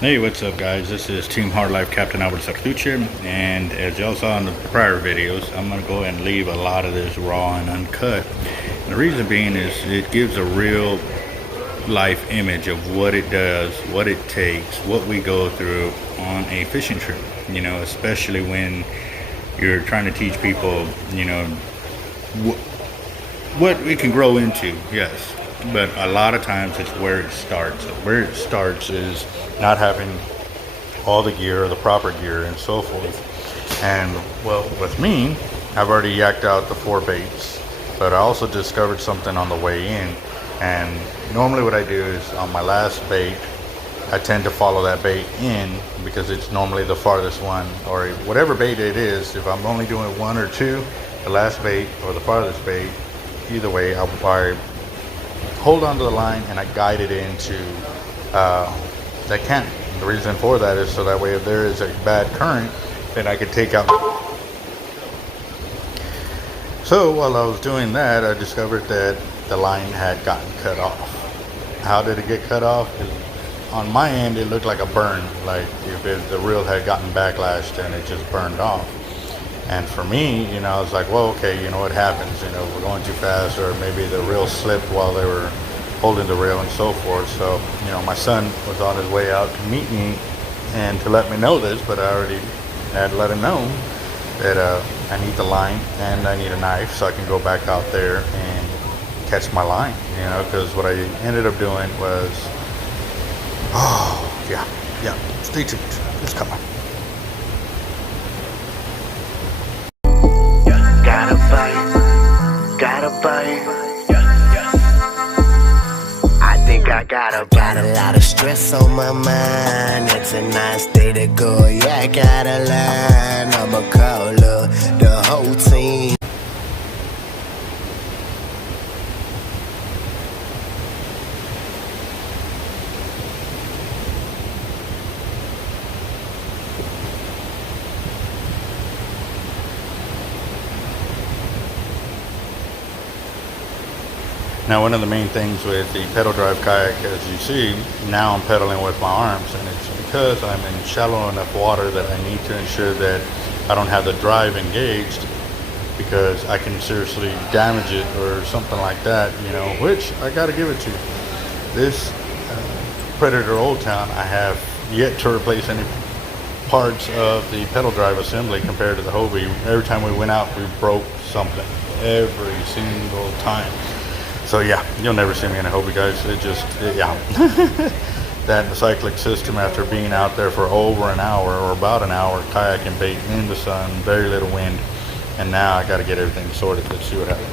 Hey, what's up guys? This is Team Hard Life Captain Albert Sartucci, and as y'all saw in the prior videos, I'm going to go ahead and leave a lot of this raw and uncut. And the reason being is it gives a real life image of what it does, what it takes, what we go through on a fishing trip, you know, especially when you're trying to teach people, you know, what we can grow into, yes. But a lot of times it's where it starts. Where it starts is not having all the gear, the proper gear, and so forth. And well, with me, I've already yacked out the 4 baits, but I also discovered something on the way in. And normally what I do is on my last bait, I tend to follow that bait in because it's normally the farthest one, or whatever bait it is. If I'm only doing 1 or 2, the last bait or the farthest bait, either way, I hold onto the line and I guide it into that cannon. The reason for that is so that way if there is a bad current, then I could take out. So while I was doing that, I discovered that the line had gotten cut off. How did it get cut off? On my end, it looked like a burn, like if the reel had gotten backlashed and it just burned off. And for me, you know, I was like, well, okay, you know what happens, you know, we're going too fast, or maybe the reel slipped while they were holding the rail and so forth. So, you know, my son was on his way out to meet me and to let me know this, but I already had let him know that I need the line and I need a knife so I can go back out there and catch my line, you know, because what I ended up doing was, oh, yeah, stay tuned, it's coming. Gotta bite. I think I got a lot of stress on my mind. It's a nice day to go. Yeah, I got a line. I'ma call the whole team. Now, one of the main things with the pedal drive kayak, as you see, now I'm pedaling with my arms, and it's because I'm in shallow enough water that I need to ensure that I don't have the drive engaged, because I can seriously damage it or something like that, you know, which I got to give it to you. This Predator Old Town, I have yet to replace any parts of the pedal drive assembly compared to the Hobie. Every time we went out, we broke something, every single time. So yeah, you'll never see me in a Hobie, guys. Yeah. That cyclic system, after being out there for over an hour or about an hour, kayaking, bait in the sun, very little wind, and now I got to get everything sorted. Let's see what happens.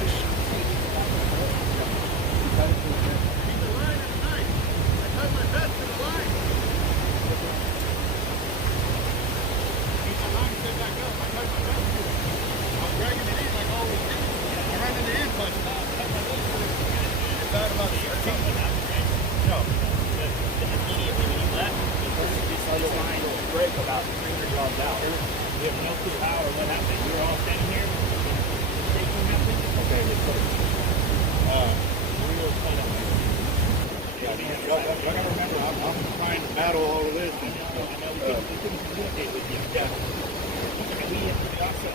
About 300 yards out. We have no clue how or what happened. We were all standing here. Okay, we were kind of. Y'all gotta remember, I'm trying to battle all of this. And, I know we couldn't communicate with you. Yeah. And we also.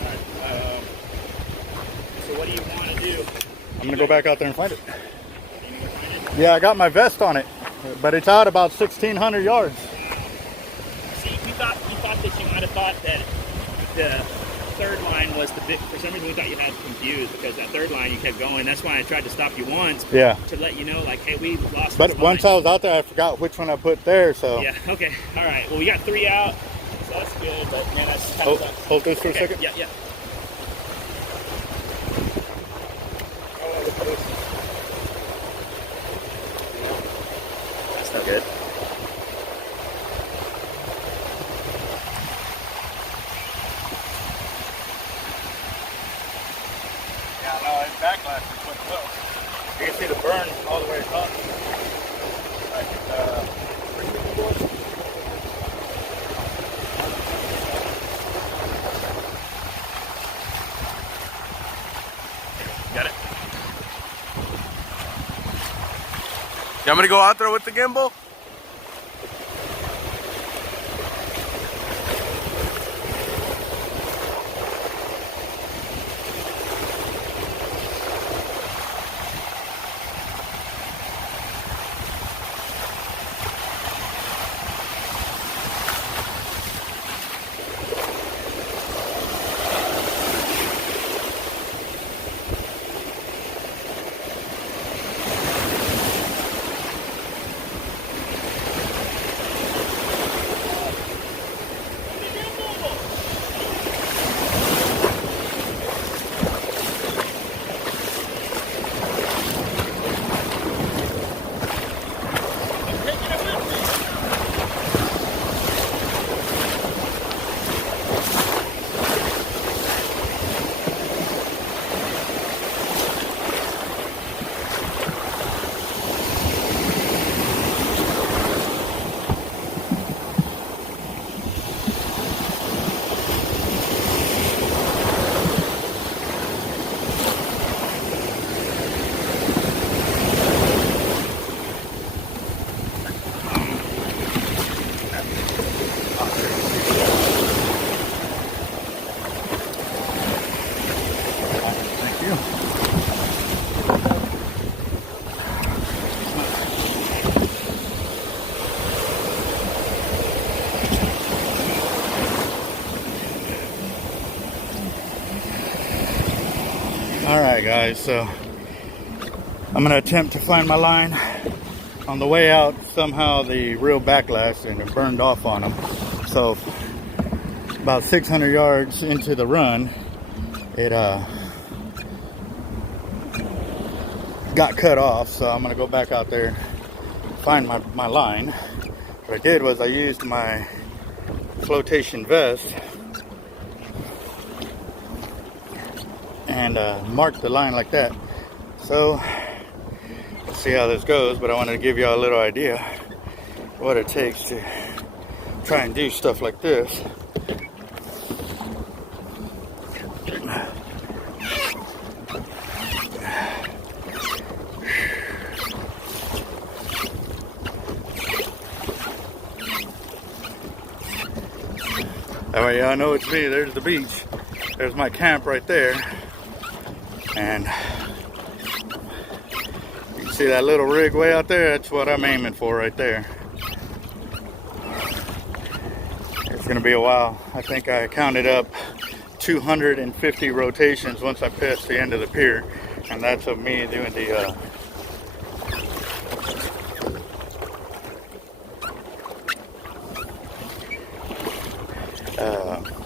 Alright. So what do you want to do? I'm gonna go back out there and find it. Yeah, I got my vest on it, but it's out about 1,600 yards. See, you thought that you might have thought that the third line was the big. For some reason, we thought you had confused because that third line you kept going. That's why I tried to stop you once. Yeah. To let you know, like, hey, we lost. But once I was out there, I forgot which one I put there. So. Yeah. Okay. All right. Well, we got 3 out, so that's good. But man, that's kind of sucks. Hold this for a second. Yeah. That's not good. Yeah, no, it's backlash is what it was. You can see the burn all the way across. Got it. You want me to go out there with the gimbal? Alright guys, so I'm going to attempt to find my line. On the way out, somehow the reel backlashed and it burned off on them. So about 600 yards into the run, it got cut off. So I'm going to go back out there and find my line. What I did was I used my flotation vest and marked the line like that. So let's see how this goes, but I wanted to give you all a little idea what it takes to try and do stuff like this. That way y'all know it's me. There's the beach. There's my camp right there. And you can see that little rig way out there. That's what I'm aiming for right there. It's gonna be a while. I think I counted up 250 rotations once I passed the end of the pier. And that's of me doing the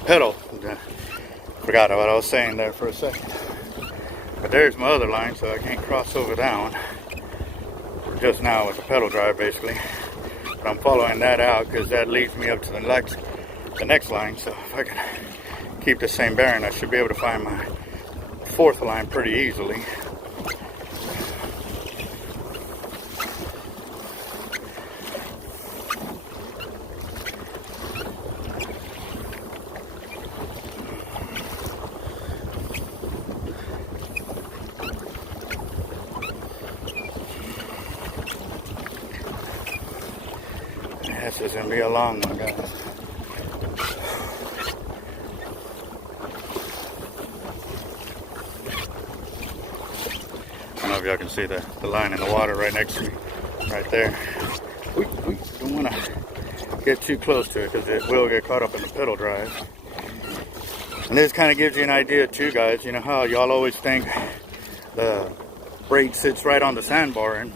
pedal. Forgot what I was saying there for a second. But there's my other line, so I can't cross over that one. Just now with the pedal drive, basically. But I'm following that out because that leads me up to the next line. So if I can keep the same bearing, I should be able to find my fourth line pretty easily. This is going to be a long one, guys. I don't know if y'all can see the line in the water right next to me, right there. We don't want to get too close to it because it will get caught up in the pedal drive. And this kind of gives you an idea too, guys. You know how y'all always think the braid sits right on the sandbar, and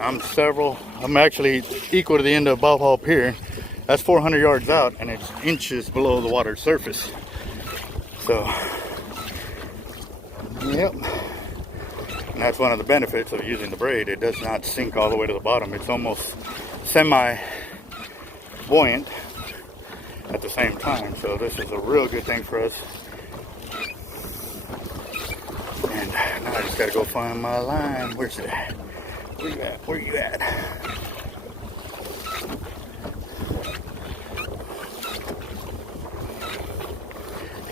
I'm actually equal to the end of Bob Hall Pier. That's 400 yards out and it's inches below the water surface. So, yep. And that's one of the benefits of using the braid. It does not sink all the way to the bottom. It's almost semi-buoyant at the same time. So this is a real good thing for us. And now I just gotta go find my line. Where's it at? Where you at? Where you at?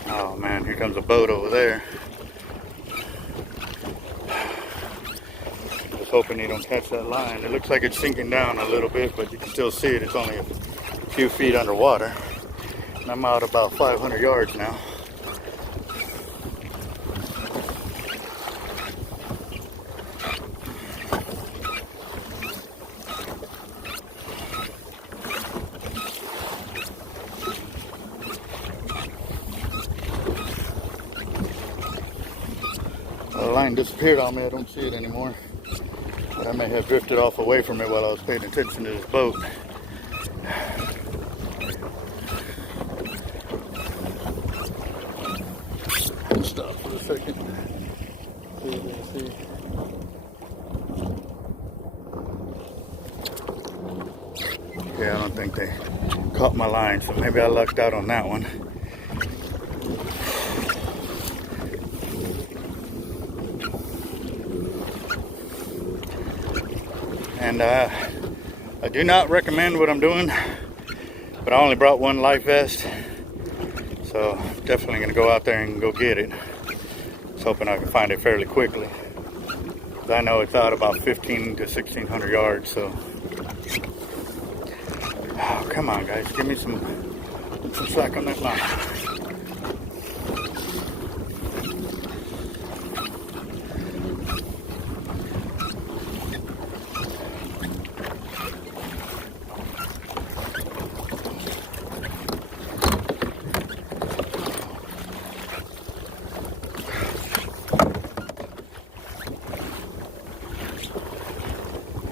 Oh man, here comes a boat over there. hoping he don't catch that line. It looks like it's sinking down a little bit, but you can still see it. It's only a few feet underwater. And I'm out about 500 yards now. The line disappeared on me. I don't see it anymore. But I may have drifted off away from it while I was paying attention to this boat. Stop for a second. See. Okay, I don't think they caught my line, so maybe I lucked out on that one. And I do not recommend what I'm doing, but I only brought one life vest, so definitely gonna go out there and go get it. I was hoping I can find it fairly quickly. I know it's out about 15 to 1600 yards, so. Oh, come on guys, give me some slack on that line.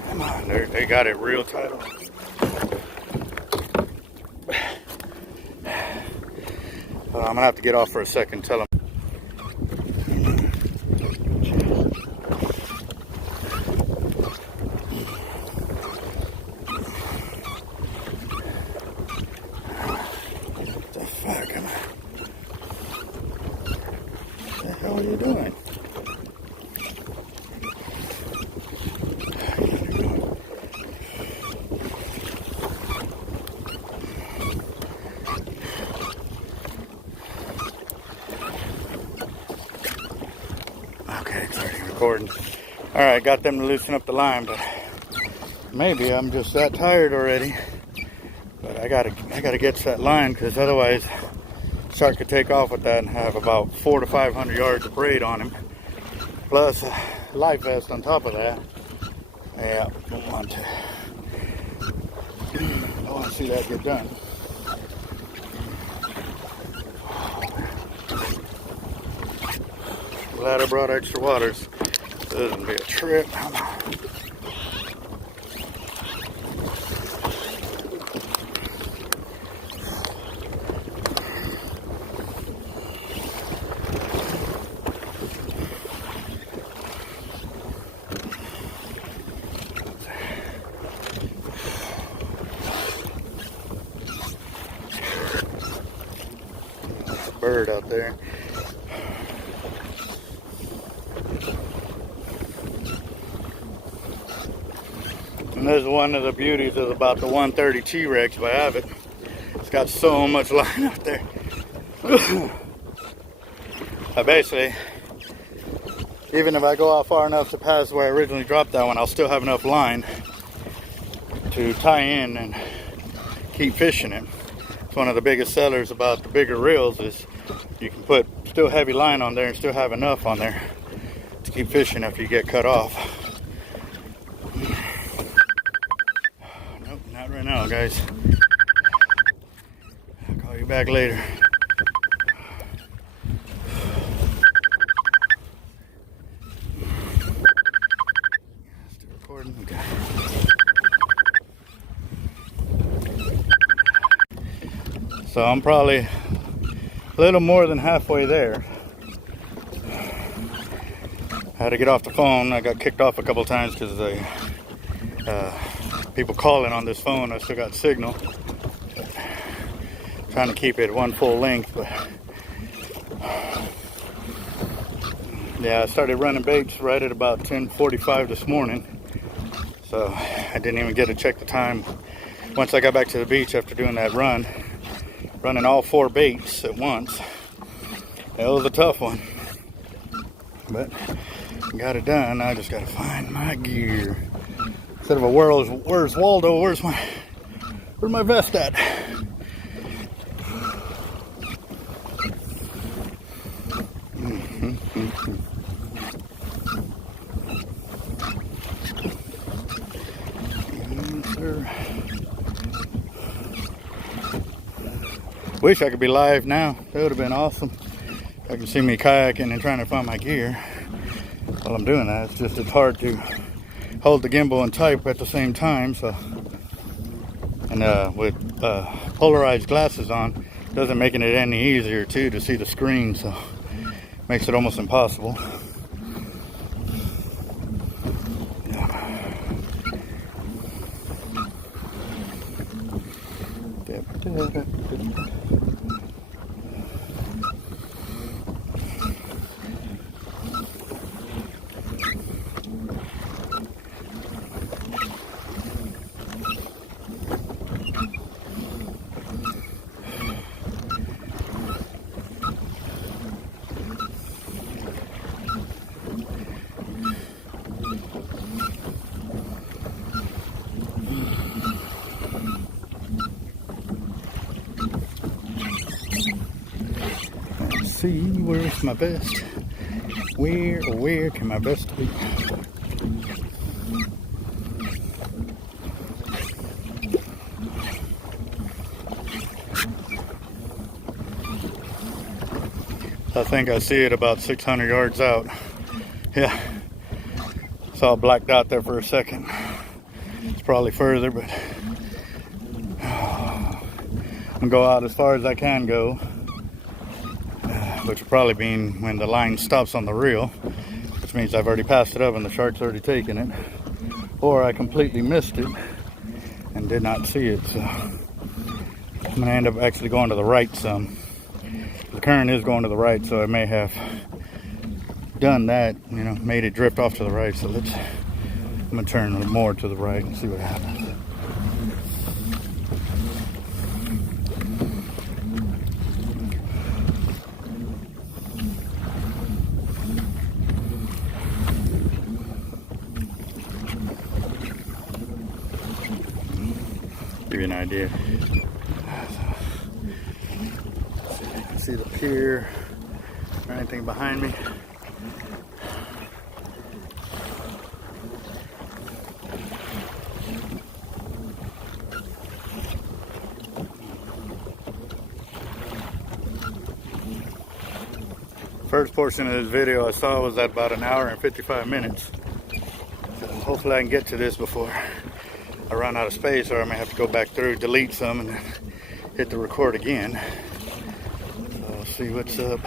Come on, they got it real tight on. I'm gonna have to get off for a second, tell them. What the fuck am I? What the hell are you doing? Okay, it's already recording. All right, got them to loosen up the line, but maybe I'm just that tired already. But I gotta get to that line, because otherwise shark could take off with that and have about 400 to 500 yards of braid on him, plus a life vest on top of that. Yeah, don't want to see that get done. Glad I brought extra waters. This is gonna be a trip. Bird out there. And there's one of the beauties of about the 130 T-Rex by Abbott. It's got so much line out there. Basically, even if I go out far enough to pass where I originally dropped that one, I'll still have enough line to tie in and keep fishing it. It's one of the biggest sellers about the bigger reels is you can put still heavy line on there and still have enough on there to keep fishing after you get cut off. Nope, not right now, guys. I'll call you back later. Still recording? Okay. So I'm probably a little more than halfway there. I had to get off the phone. I got kicked off a couple times because people calling on this phone. I still got signal. Trying to keep it one full length, but yeah, I started running baits right at about 10:45 this morning. So I didn't even get to check the time. Once I got back to the beach after doing that run, running all 4 baits at once. That was a tough one. But got it done. Now I just gotta find my gear. Instead of a where's Waldo? Where's my vest at? Yes, sir. Wish I could be live now. That would have been awesome. I can see me kayaking and trying to find my gear while I'm doing that. It's hard to hold the gimbal and type at the same time. So, and with polarized glasses on, doesn't make it any easier too to see the screen. So, makes it almost impossible. See, where's my vest? Where can my vest be? I think I see it about 600 yards out. Yeah, saw a black dot there for a second. It's probably further, but I'm gonna go out as far as I can go. Which will probably mean when the line stops on the reel, which means I've already passed it up and the shark's already taken it, or I completely missed it and did not see it. So I'm gonna end up actually going to the right some. The current is going to the right, so I may have done that, you know, made it drift off to the right. So I'm gonna turn more to the right and see what happens. Give you an idea. See the pier or anything behind me. First portion of this video I saw was at about an hour and 55 minutes. So hopefully I can get to this before I run out of space, or I may have to go back through, delete some, and then hit the record again. So I'll see what's up.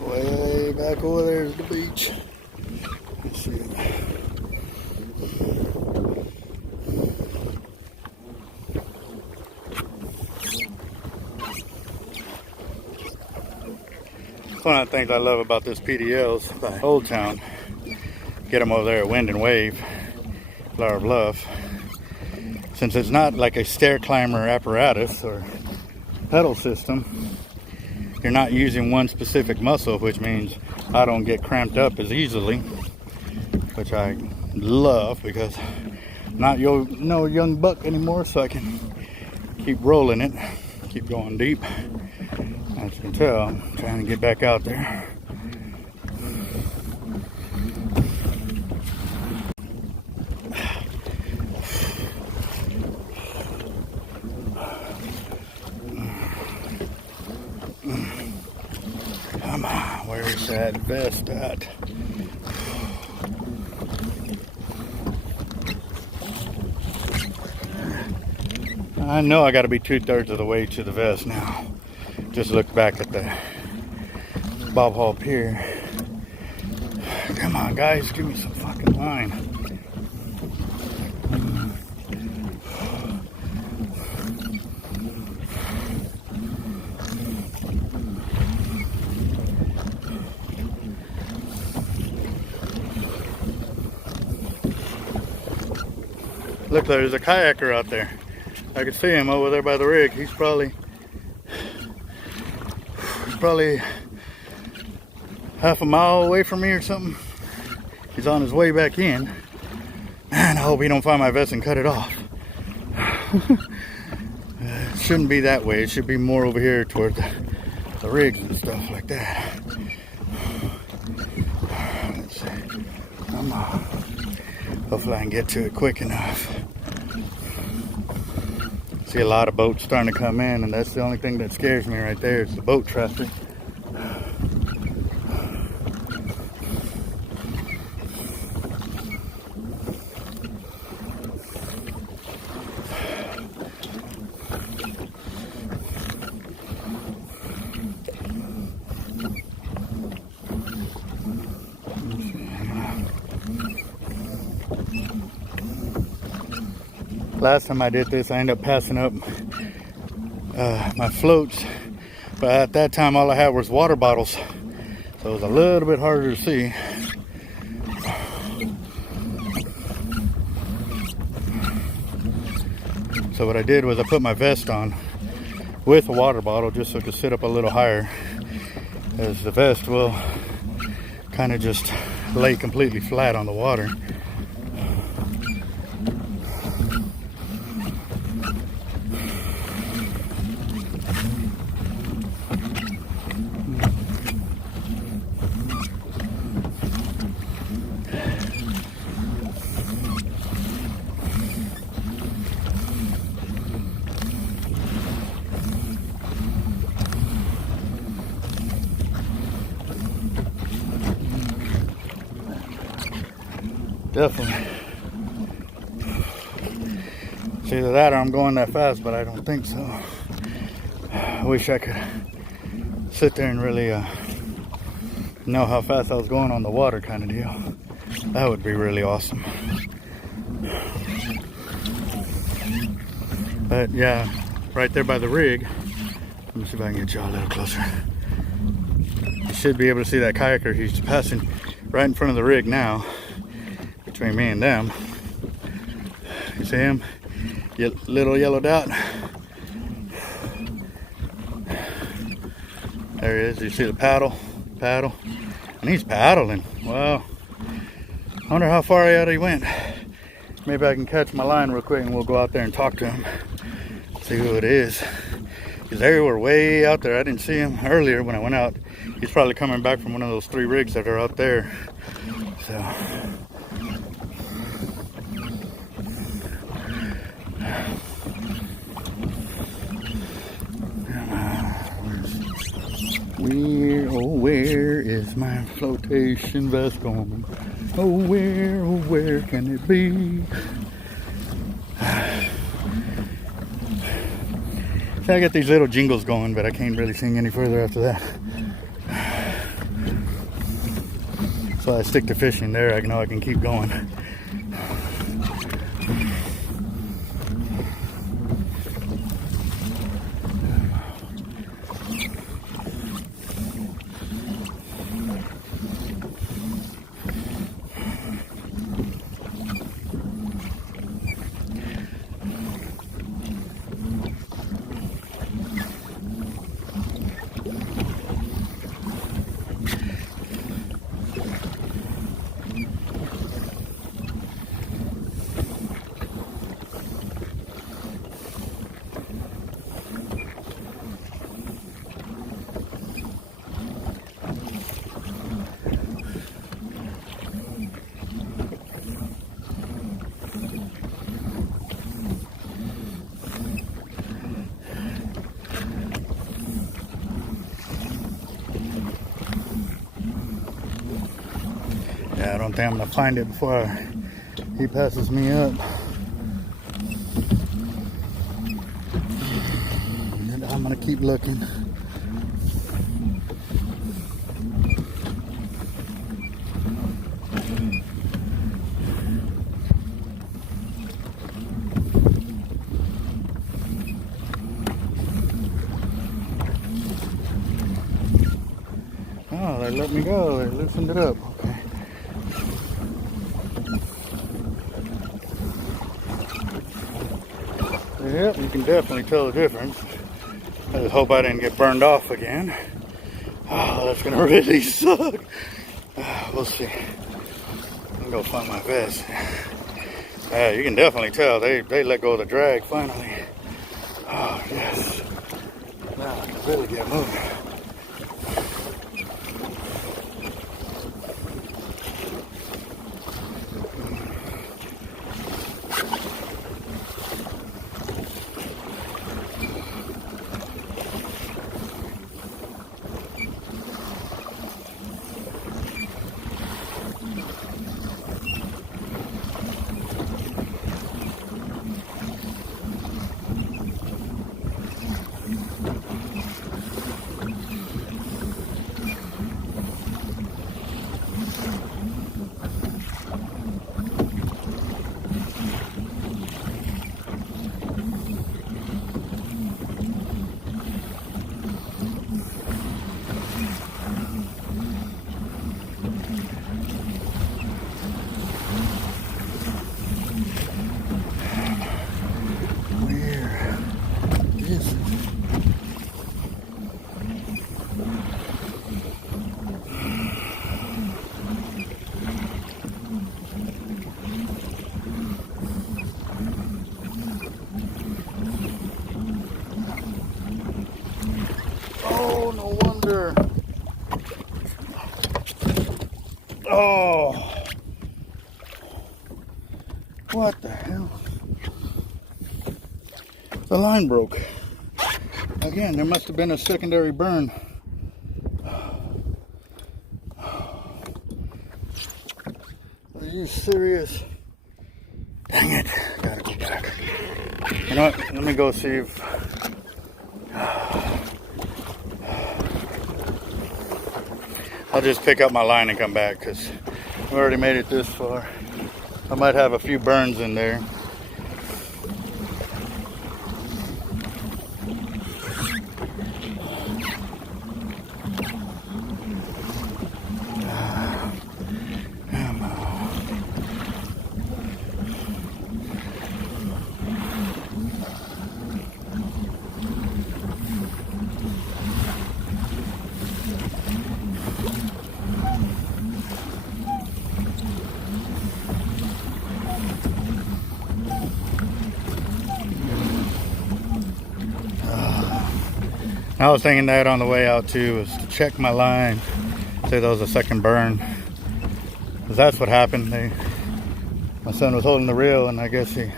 Way back over there is the beach. Let's see. One of the things I love about this PDLs by Old Town, get them over there at Wind and Wave, Flower Bluff. Since it's not like a stair climber apparatus or pedal system, you're not using one specific muscle, which means I don't get cramped up as easily, which I love because I'm not no young buck anymore, so I can keep rolling it, keep going deep. As you can tell, I'm trying to get back out there. Come on, where's that vest at? I know I got to be 2/3 of the way to the vest now. Just look back at the Bob Hall Pier. Come on, guys, give me some fucking line. Look, there's a kayaker out there. I can see him over there by the rig. He's probably half a mile away from me or something. He's on his way back in. Man, I hope he don't find my vest and cut it off. It shouldn't be that way. It should be more over here toward the rigs and stuff like that. Let's see. Hopefully I can get to it quick enough. See a lot of boats starting to come in, and that's the only thing that scares me right there is the boat traffic. Last time I did this, I ended up passing up my floats, but at that time all I had was water bottles, so it was a little bit harder to see. So what I did was I put my vest on with a water bottle just so it could sit up a little higher, as the vest will kind of just lay completely flat on the water. Definitely. It's either that or I'm going that fast, but I don't think so. I wish I could sit there and really know how fast I was going on the water kind of deal. That would be really awesome. But yeah, right there by the rig. Let me see if I can get y'all a little closer. You should be able to see that kayaker. He's passing right in front of the rig now. Between me and them. You see him? Little yellow dot. There he is. You see the paddle? And he's paddling. Wow. I wonder how far out he went. Maybe I can catch my line real quick and we'll go out there and talk to him. See who it is. Because they were way out there. I didn't see him earlier when I went out. He's probably coming back from one of those 3 rigs that are out there. So... where is my flotation vest going? Oh, where can it be? So I got these little jingles going, but I can't really sing any further after that. So I stick to fishing there. I know I can keep going. I don't think I'm gonna find it before he passes me up. I'm gonna keep looking. Oh, they let me go. They loosened it up. Okay. Yep, you can definitely tell the difference. I just hope I didn't get burned off again. Oh, that's gonna really suck. We'll see. I'm gonna go find my vest. Yeah, you can definitely tell they let go of the drag finally. Oh, yes. Now I can really get moving. Oh, no wonder. Oh. What the hell? The line broke. Again, there must have been a secondary burn. Are you serious? Dang it. Gotta go back. You know what? Let me go see if... I'll just pick up my line and come back because we already made it this far. I might have a few burns in there. I was thinking that on the way out too, was to check my line, say that was a second burn. Because that's what happened. My son was holding the reel and I guess he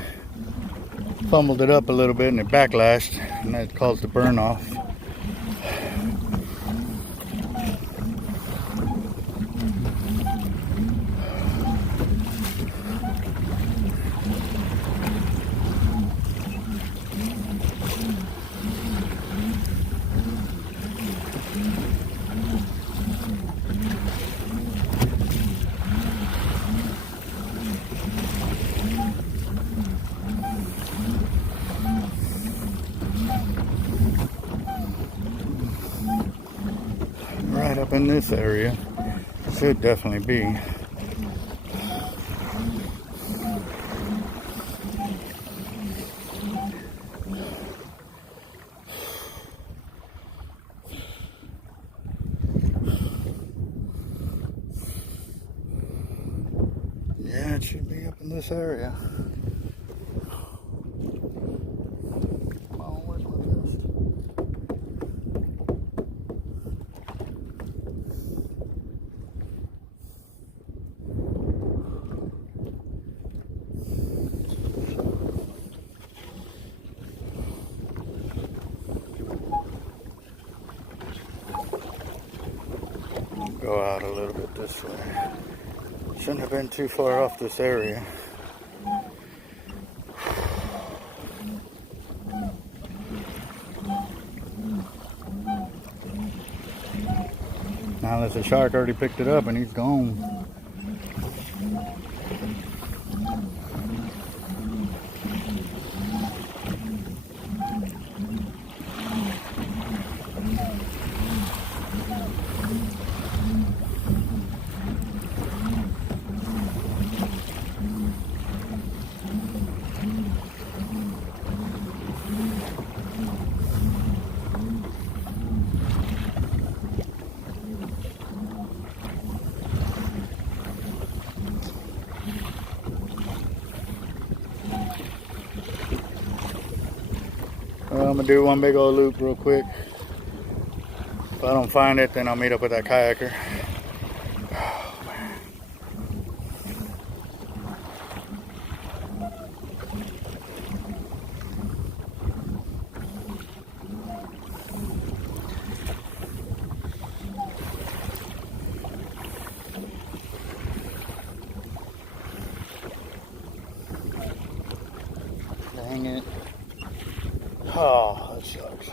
fumbled it up a little bit and it backlashed and that caused the burn off. Right up in this area, should definitely be. Yeah, it should be up in this area. Come on, where's my vest? Go out a little bit this way. Shouldn't have been too far off this area. Unless the shark already picked it up and he's gone. Well, I'm gonna do one big old loop real quick. If I don't find it, then I'll meet up with that kayaker. Oh, man. Dang it. Oh, that sucks.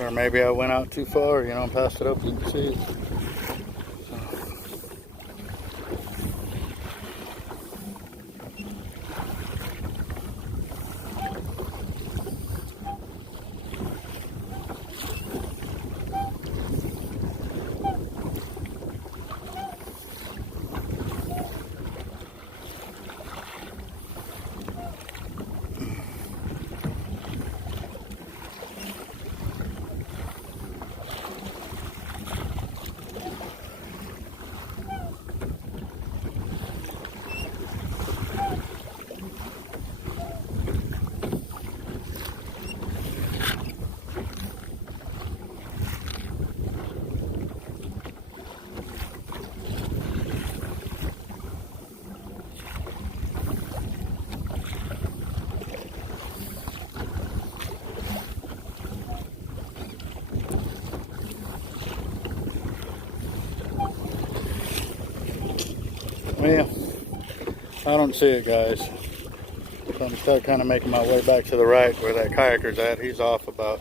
Or maybe I went out too far, you know, and passed it up, you can see it. Well, I don't see it, guys. So I'm going to start kind of making my way back to the right where that kayaker's at. He's off about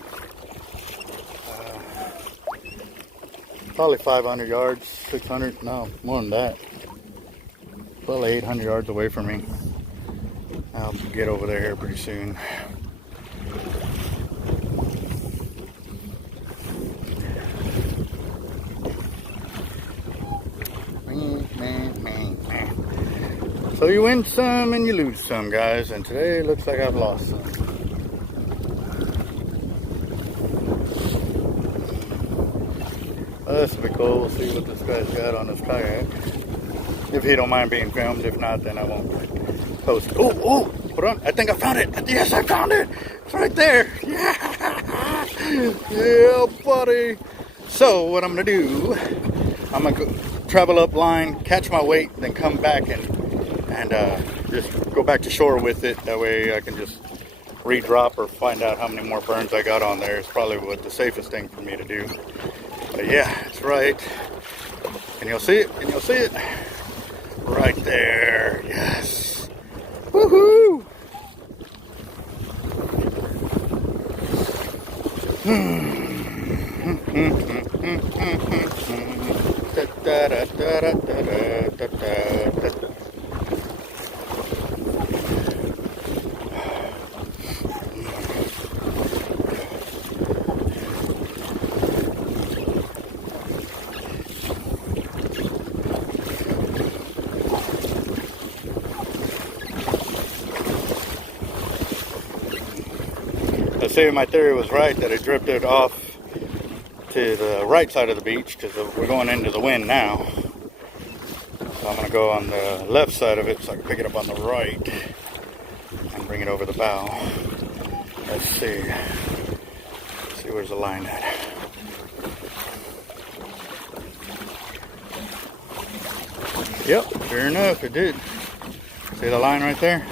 probably 500 yards, 600, no, more than that. Probably 800 yards away from me. I'll get over there here pretty soon. So you win some and you lose some, guys, and today it looks like I've lost some. Well, this will be cool. We'll see what this guy's got on his kayak. If he don't mind being filmed. If not, then I won't post. Oh, hold on. I think I found it. Yes, I found it. It's right there. Yeah, yeah, buddy. So what I'm gonna do, I'm gonna go travel up line, catch my weight, then come back and just go back to shore with it. That way I can just re-drop or find out how many more burns I got on there. It's probably what the safest thing for me to do. But yeah, it's right. Can you see it? Can you see it? Right there. Yes. Woohoo! Let's see if my theory was right that it drifted off to the right side of the beach because we're going into the wind now. So I'm going to go on the left side of it so I can pick it up on the right and bring it over the bow. Let's see. Let's see where's the line at. Yep, sure enough it did. See the line right there?